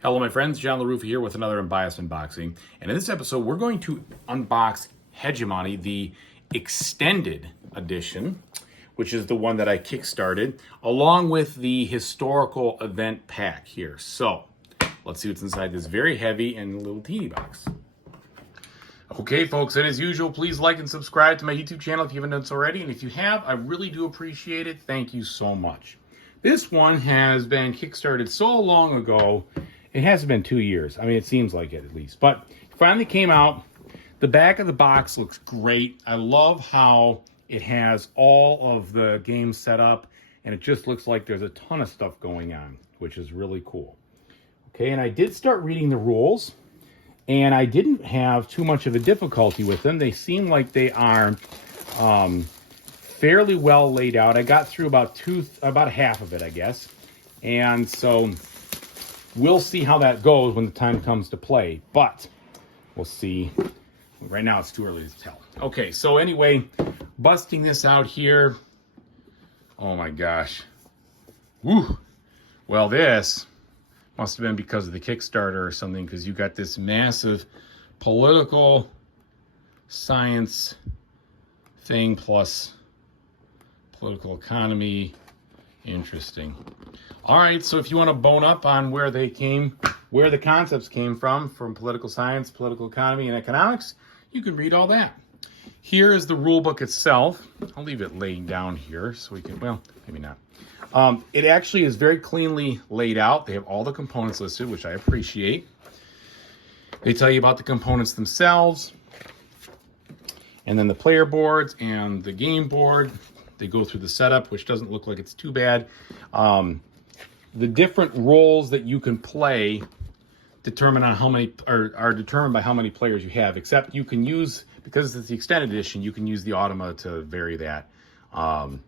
Hello my friends, John LaRuffa here with another Unbiased unboxing. And in this episode, we're going to unbox Hegemony, the extended edition, which is the one that I kickstarted, along with the historical event pack here. So, let's see what's inside this very heavy and little teeny box. Okay folks, and as usual, please like and subscribe to my YouTube channel if you haven't done so already. And if you have, I really do appreciate it. Thank you so much. This one has been kickstarted so long ago. It hasn't been 2 years. I mean, it seems like it at least. But it finally came out. The back of the box looks great. I love how it has all of the games set up, and it just looks like there's a ton of stuff going on, which is really cool. Okay, and I did start reading the rules, and I didn't have too much of a difficulty with them. They seem like they are fairly well laid out. I got through about half of it, I guess. And so we'll see how that goes when the time comes to play, but we'll see. Right now it's too early to tell. Okay, so anyway, busting this out here. Oh my gosh. Woo. Well, this must have been because of the Kickstarter or something, because you got this massive political science thing plus political economy. Interesting. All right, so if you want to bone up on where the concepts came from political science, political economy, and economics, you can read all that. Here is the rule book itself. I'll leave it laid down here so we can, well, maybe not. It actually is very cleanly laid out. They have all the components listed, which I appreciate. They tell you about the components themselves, and then the player boards and the game board. They go through the setup, which doesn't look like it's too bad. The different roles that you can play determine on how many are determined by how many players you have. Except you can use, because it's the extended edition, you can use the automa to vary that. I'm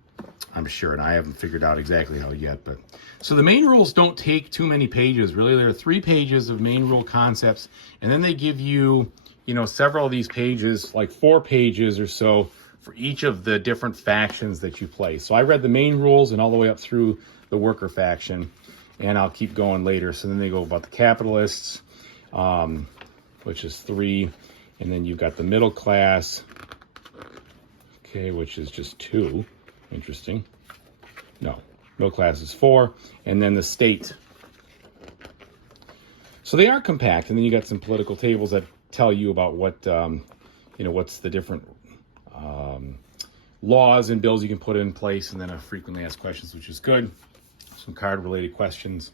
sure, and I haven't figured out exactly how yet. But so the main rules don't take too many pages. Really, there are 3 pages of main rule concepts, and then they give you, several of these pages, like 4 pages or so, for each of the different factions that you play. So I read the main rules and all the way up through the worker faction, and I'll keep going later. So then they go about the capitalists, which is 3, and then you've got the middle class, okay, which is just 2. Interesting. No, middle class is 4, and then the state. So they are compact, and then you got some political tables that tell you about what, what's the different laws and bills you can put in place, and then a frequently asked questions, which is good. Some card related questions.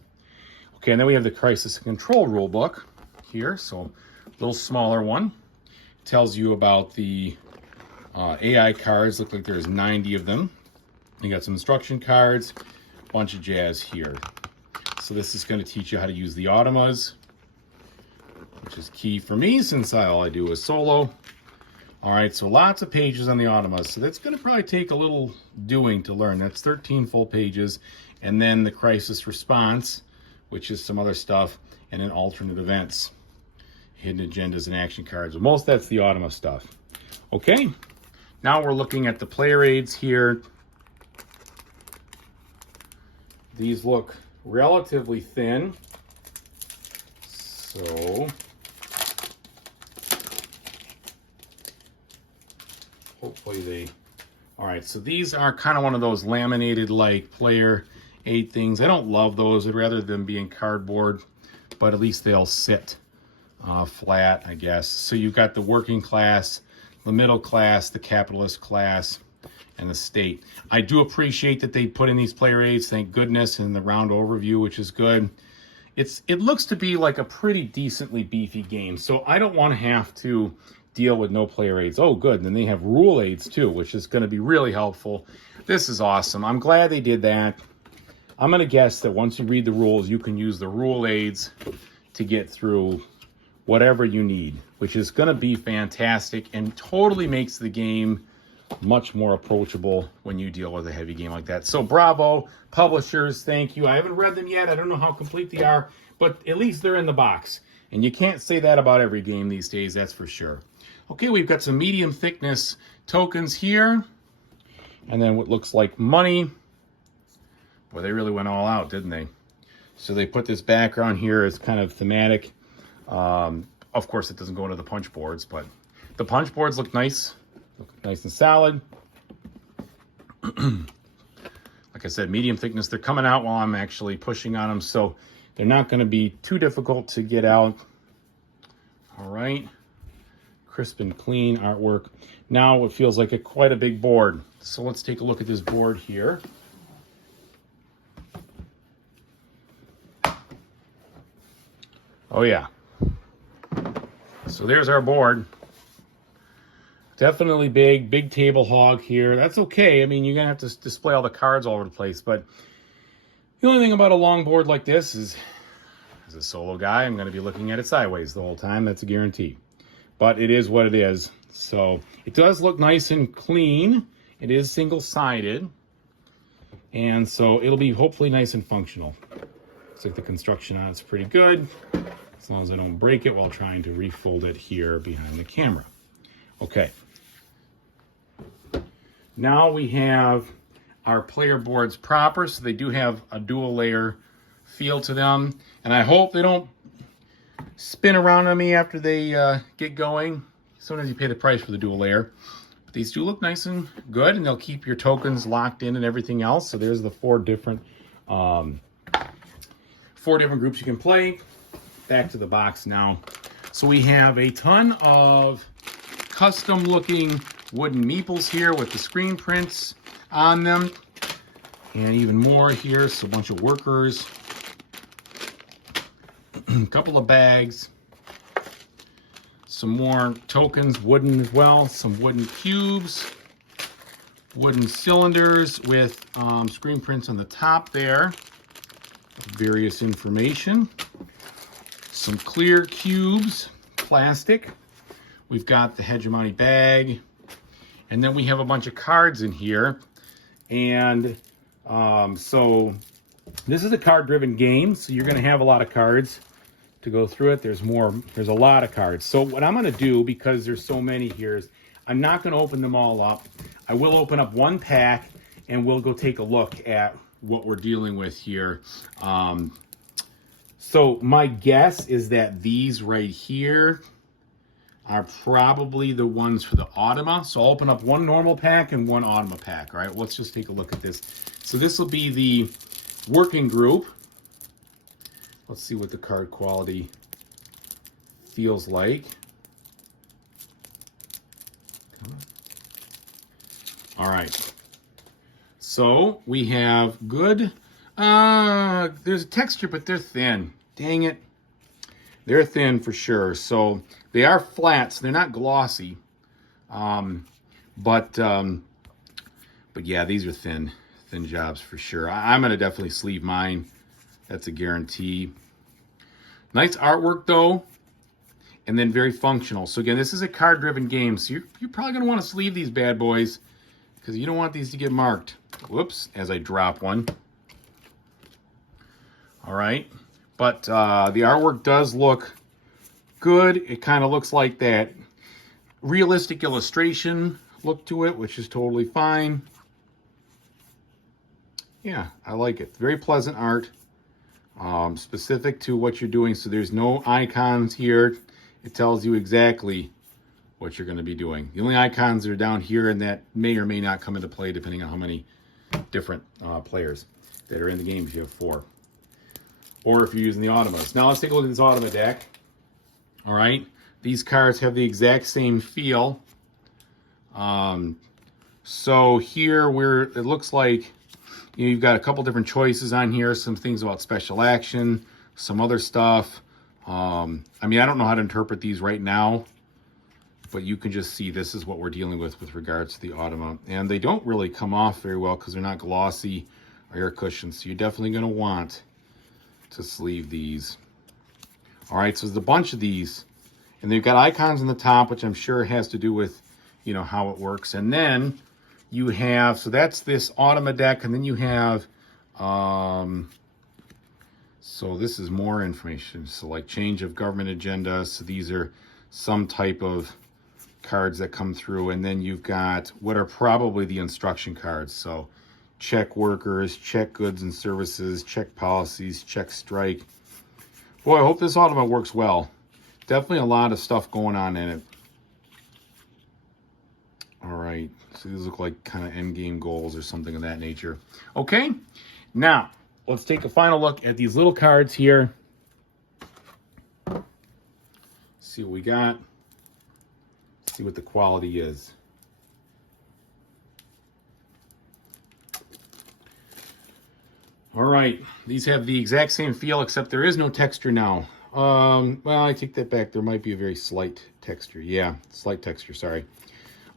Okay, and then we have the crisis and control rule book here. So a little smaller one. Tells you about the AI cards. Look like there's 90 of them. You got some instruction cards, a bunch of jazz here. So this is going to teach you how to use the automas, which is key for me since all I do is solo. All right, so lots of pages on the automas. So that's going to probably take a little doing to learn. That's 13 full pages. And then the crisis response, which is some other stuff, and then alternate events, hidden agendas and action cards. Well, most that's the automa stuff. Okay, now we're looking at the player aids here. These look relatively thin. So hopefully they, all right, so these are kind of one of those laminated like player aid things. I don't love those. I'd rather them be in cardboard, but at least they'll sit flat, I guess. So you've got the working class, the middle class, the capitalist class, and the state. I do appreciate that they put in these player aids, thank goodness, in the round overview, which is good. It looks to be like a pretty decently beefy game, so I don't want to have to deal with no player aids. Oh, good. And then they have rule aids too, which is going to be really helpful. This is awesome. I'm glad they did that. I'm going to guess that once you read the rules, you can use the rule aids to get through whatever you need, which is going to be fantastic and totally makes the game much more approachable when you deal with a heavy game like that. So bravo, publishers, thank you. I haven't read them yet. I don't know how complete they are, but at least they're in the box. And you can't say that about every game these days, that's for sure. Okay, we've got some medium thickness tokens here. And then what looks like money. Boy, they really went all out, didn't they? So they put this background here as kind of thematic. Of course, it doesn't go into the punch boards, but the punch boards look nice and solid. Like I said, medium thickness. They're coming out while I'm actually pushing on them, so they're not going to be too difficult to get out. All right, crisp and clean artwork. Now it feels like quite a big board. So let's take a look at this board here. Oh yeah. So there's our board. Definitely big table hog here. That's okay. I mean, you're gonna have to display all the cards all over the place, but the only thing about a long board like this is, as a solo guy, I'm gonna be looking at it sideways the whole time. That's a guarantee. But it is what it is. So it does look nice and clean. It is single-sided. And so it'll be hopefully nice and functional. Looks like the construction on it's pretty good, as long as I don't break it while trying to refold it here behind the camera. Okay. Now we have our player boards proper, so they do have a dual layer feel to them. And I hope they don't spin around on me after they get going. Sometimes you pay the price for the dual layer. But these do look nice and good, and they'll keep your tokens locked in and everything else. So there's the four different groups you can play. Back to the box now. So we have a ton of custom looking wooden meeples here with the screen prints on them, and even more here. So a bunch of workers, a couple of bags, some more tokens, wooden as well, some wooden cubes, wooden cylinders with screen prints on the top there, various information, some clear cubes, plastic. We've got the Hegemony bag, and then we have a bunch of cards in here. And so this is a card-driven game, so you're going to have a lot of cards to go through it. There's a lot of cards. So what I'm going to do, because there's so many here, is I'm not going to open them all up. I will open up one pack, and we'll go take a look at what we're dealing with here. So my guess is that these right here are probably the ones for the Automa. So I'll open up one normal pack and one Automa pack. All right, let's just take a look at this. So this will be the working group. Let's see what the card quality feels like. All right. So we have good, there's a texture, but they're thin. Dang it. They're thin for sure. So they are flat, so they're not glossy. But yeah, these are thin jobs for sure. I'm going to definitely sleeve mine. That's a guarantee. Nice artwork though, and then very functional. So again, this is a card-driven game, so you're probably going to want to sleeve these bad boys because you don't want these to get marked. Whoops, as I drop one. All right, but the artwork does look good. It kind of looks like that realistic illustration look to it, which is totally fine. Yeah, I like it. Very pleasant art, specific to what you're doing. So there's no icons here. It tells you exactly what you're going to be doing. The only icons that are down here, and that may or may not come into play depending on how many different players that are in the game if you have 4. Or if you're using the Automas. Now let's take a look at this Automa deck. All right, these cards have the exact same feel. So here it looks like you've got a couple different choices on here, some things about special action, some other stuff. I mean, I don't know how to interpret these right now, but you can just see this is what we're dealing with regards to the Automa. And they don't really come off very well because they're not glossy or air cushions. So you're definitely going to want to sleeve these. All right, so there's a bunch of these. And they've got icons on the top, which I'm sure has to do with, you know, how it works. And then you have, so that's this Automa deck, and then you have, so this is more information. So like change of government agenda. So these are some type of cards that come through. And then you've got what are probably the instruction cards. So check workers, check goods and services, check policies, check strike. Boy, I hope this automa works well. Definitely a lot of stuff going on in it. All right, so these look like kind of end game goals or something of that nature. Okay, now let's take a final look at these little cards here. See what we got. See what the quality is. All right, these have the exact same feel, except there is no texture now. Well, I take that back. There might be a very slight texture. Yeah, slight texture, sorry.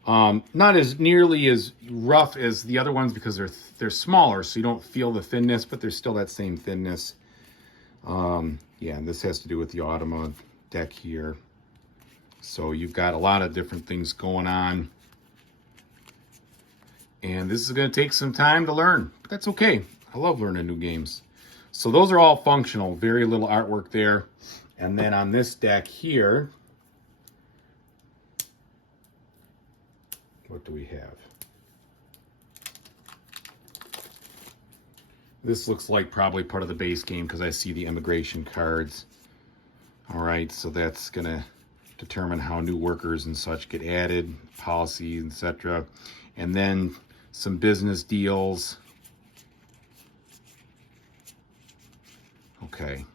Not as nearly as rough as the other ones because they're smaller, so you don't feel the thinness, but there's still that same thinness. Yeah, and this has to do with the automa deck here. So you've got a lot of different things going on. And this is going to take some time to learn, but that's okay. I love learning new games. So those are all functional, very little artwork there. And then on this deck here, what do we have? This looks like probably part of the base game because I see the immigration cards. All right, so that's gonna determine how new workers and such get added, policies, etc. And then some business deals. Okay.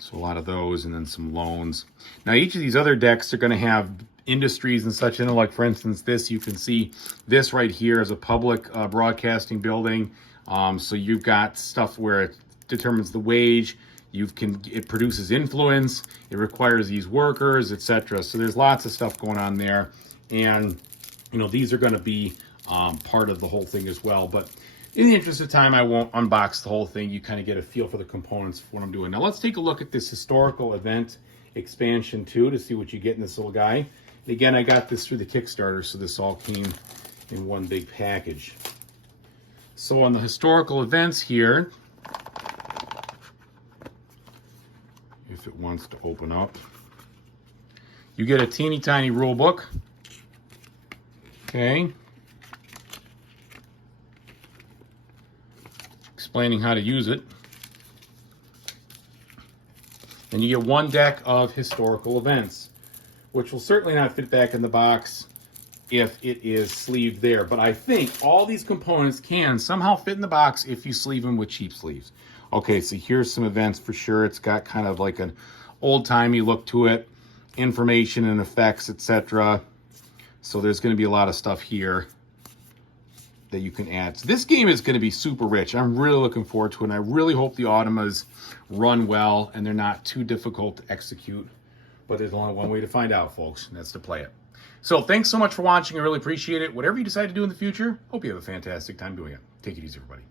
So a lot of those, and then some loans. Now each of these other decks are going to have industries and such in it. Like for instance, this, you can see this right here is a public broadcasting building. So you've got stuff where it determines the wage. It produces influence. It requires these workers, etc. So there's lots of stuff going on there, and you know these are going to be part of the whole thing as well. But in the interest of time, I won't unbox the whole thing. You kind of get a feel for the components of what I'm doing. Now let's take a look at this historical event expansion 2 to see what you get in this little guy. And again, I got this through the Kickstarter, so this all came in one big package. So on the historical events here, if it wants to open up, you get a teeny tiny rule book. Okay. Explaining how to use it. And you get one deck of historical events, which will certainly not fit back in the box if it is sleeved there. But I think all these components can somehow fit in the box if you sleeve them with cheap sleeves. Okay, so here's some events for sure. It's got kind of like an old-timey look to it, information and effects, etc. So there's going to be a lot of stuff here that you can add. So this game is going to be super rich. I'm really looking forward to it, and I really hope the automas run well and they're not too difficult to execute. But there's only one way to find out, folks, and that's to play it. So thanks so much for watching. I really appreciate it. Whatever you decide to do in the future, hope you have a fantastic time doing it. Take it easy, everybody.